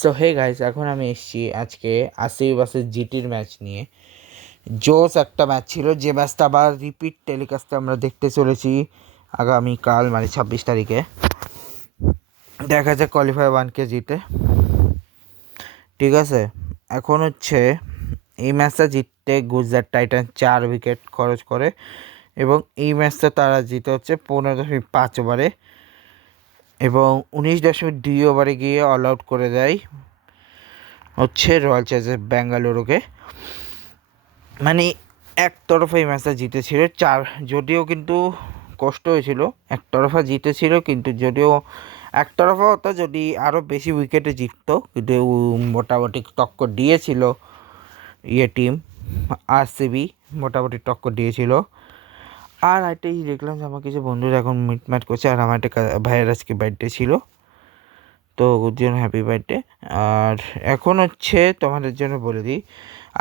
So hey guys, এখন আমি এসেছি আজকে আসি ভার্সেস জিটির ম্যাচ নিয়ে। জোস একটা ম্যাচ ছিল, যে ম্যাচটা আবার রিপিট টেলিকাস্টে আমরা দেখতে চলেছি আগামীকাল, মানে 26 তারিখে। দেখা যাক কোয়ালিফায়ার 1কে জিতে। ঠিক আছে, এখন হচ্ছে এই ম্যাচটা জিততে গুজরাট টাইটান 4 উইকেট খরচ করে, এবং এই ম্যাচটা তারা জিতে হচ্ছে 15.5 ওভারে, এবং 19.2 ওভারে গিয়ে অল আউট করে দেয় হচ্ছে রয়্যাল চ্যালেঞ্জার্স ব্যাঙ্গালুরুকে। মানে একতরফা এই ম্যাচটা জিতেছিল 4, যদিও কিন্তু কষ্ট হয়েছিল। একতরফা জিতেছিল, কিন্তু যদিও একতরফা হতো যদি আরও বেশি উইকেটে জিততো, কিন্তু মোটামুটি টক্কর দিয়েছিল টিম আরসিবি, মোটামুটি টক্কর দিয়েছিল। আর একটা দেখলাম যে আমার কিছু বন্ধুরা এখন মিটম্যাট করছে, আর আমার একটা ভাইয়ের আজকে বার্থডে ছিল, তো ওর জন্য হ্যাপি বার্থডে। আর এখন হচ্ছে তোমাদের জন্য বলে দিই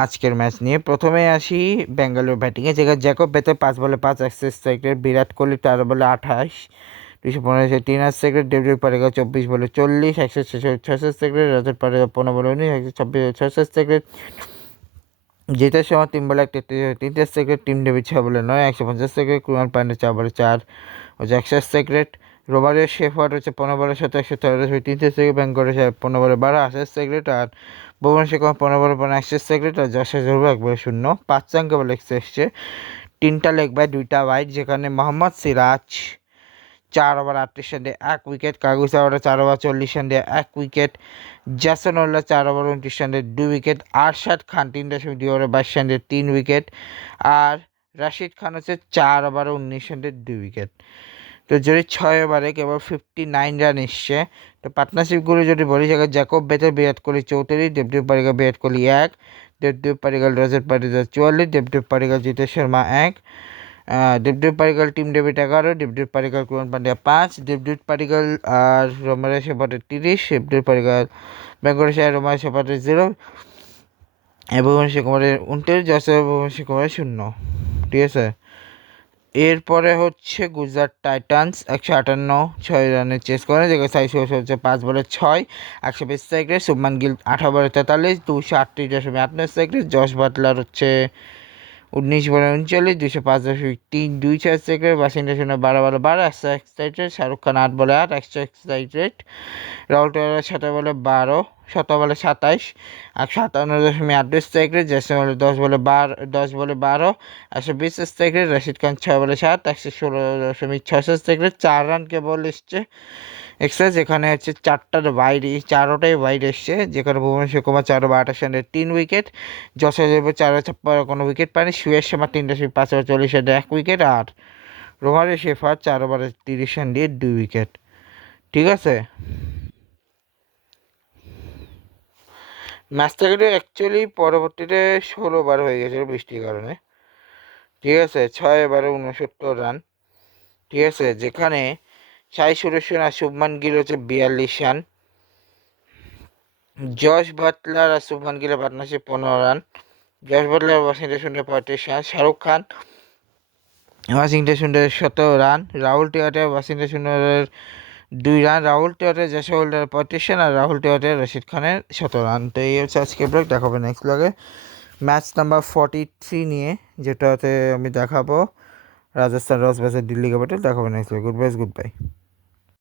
আজকের ম্যাচ নিয়ে। প্রথমে আসি ব্যাঙ্গালোর ব্যাটিংয়ে, যেখানে জ্যাকব বেথে 5 বলে 5 অ্যাক্সেস স্ট্রাইকের, বিরাট কোহলি 13 বলে 28 215 3 সেকেন্ড, ডেভিড পারেগার 24 বলে 40 6 সেকেন্ড, রজত পারেগার 15 বলে 19 126 6 সেকেন্ড, জিতের সময় 3 বলে 33 সেকেন্ড, টিম ডেভিড 6 বলে 9 150 সেকেন্ড, কুমার পান্ডে 4 বলে 4 হচ্ছে 61 সেকেন্ড, রোমারিও শেফার্ড হচ্ছে 15 বলে 7 113 সেকেন্ড, ব্যাঙ্গর 15 বলে 12 28 সেকেন্ড, আর ভুবনেশ্বর কুমার 15 বলে 15 61 সেকেন্ড, আর যশ হাজার 1 বলে 0 5 অঙ্কে বলে এসছে। 3টা লেগ বাই 2টা ওয়াইড, যেখানে মোহাম্মদ সিরাজ 4 ওভার 38 রান দিয়ে 1 উইকেট, কাগুসা 4 ওভার 40 রান দিয়ে 1 উইকেট, জাসন উল্লাহ 4 ওভার 29 রান দিয়ে 2 উইকেট, আরশাদ খান 3.2 ওভারে 22 রান দিয়ে 3 উইকেট, আর রাশিদ খান হচ্ছে 4 ওভার 19 রান দিয়ে 2 উইকেট। তো যদি 6 ওভারে কেবল 59 রান এসছে। তো পার্টনারশিপগুলো যদি বলি, জায়গায় জ্যাকব বেথের বিরাট কোহলি 34, দেবদেব পারিগার বিরাট কোহলি 1, দেবদেব পারিগার রজত পাটিদার 44, দেবদেব পারিগার জিতেশ শর্মা 1, দেবদেব পারিগার টিম ডেভিড 11, দেবদেব পারিগার কুমার পান্ডিয়া 5, দেবদেব পারিগার আর রোমারিও শেফার্ডের 30, দেবদেব পারিগার বেঙ্গলেশ্বর রোমারিও শেফার্ডের 0, ভুবনেশ্বর কুমারের 29, যশোর ভুবনেশ্বর কুমারের 0। ঠিক আছে, এরপরে হচ্ছে গুজরাট টাইটান্স 158 রানের চেস করে, যেখানে সাই সুরেশ হচ্ছে 5 বলে 6 120 সেকেন্ড, শুভমান গিল 18 বলে 43 238.8 সেকেন্ড, জশ বাটলার হচ্ছে 19 বলে 39 205.3 সেকেন্ড, ওয়াশিংটন সুন্দর 12 বলে 12 100 এক্সাইটেড, শাহরুখ খান 8 বলে 8 100 এক্সাইটেড, রাহুল টেলর 17 বলে 12 17 বলে 27 57.8 সেকেন্ড, জেসন 10 বলে 12 120 সেকেন্ড, রশিদ খান 6 বলে 7 116.6 সেকেন্ড, 4 রান কেবল এসছে এক্সট্রা, যেখানে হচ্ছে 4টাই ওয়াইড এসছে, যেখানে ভুবনেশ্বর কুমার 4 ওভার 28 রানে 3 উইকেট, যশোর 4 56 কোনো উইকেট পায়নি, সুয়েশ শর্মা 3.5 ওভার 40 রানে 1 উইকেট, আর রোমারিও শেফার্ড 4 ওভারে 30 রান দিয়ে 2 উইকেট। ঠিক আছে, ম্যাচটা কিন্তু অ্যাকচুয়ালি পরবর্তীতে 16 ওভার হয়ে গেছিলো বৃষ্টির কারণে। ঠিক আছে, 6 ওভারে 69 রান। ঠিক আছে, যেখানে সাই সুরেশ আর শুভমান গিল হচ্ছে 42 রান, জশ বাটলার আর শুভমান গিলের partnership 15 run, Jos Buttler Washington Sundar 35 run, Shahrukh Khan Washington সুন্দরের 17 রান, রাহুল টেওয়াটিয়া ওয়াশিংটন সুন্দরের 2 রান, রাহুল টেওয়াটিয়া জশোর হোল্ডারের 35 রান, আর রাহুল টেওয়াটিয়া রশিদ খানের 17 রান। তো এই হচ্ছে আজকে ব্লগ। দেখাবো নেক্সট ব্লগে ম্যাচ নাম্বার 43 নিয়ে, যেটাতে আমি দেখাবো Rajasthan Royals versus Delhi capital. দেখাবো নেক্সট ব্লগ। Good bye.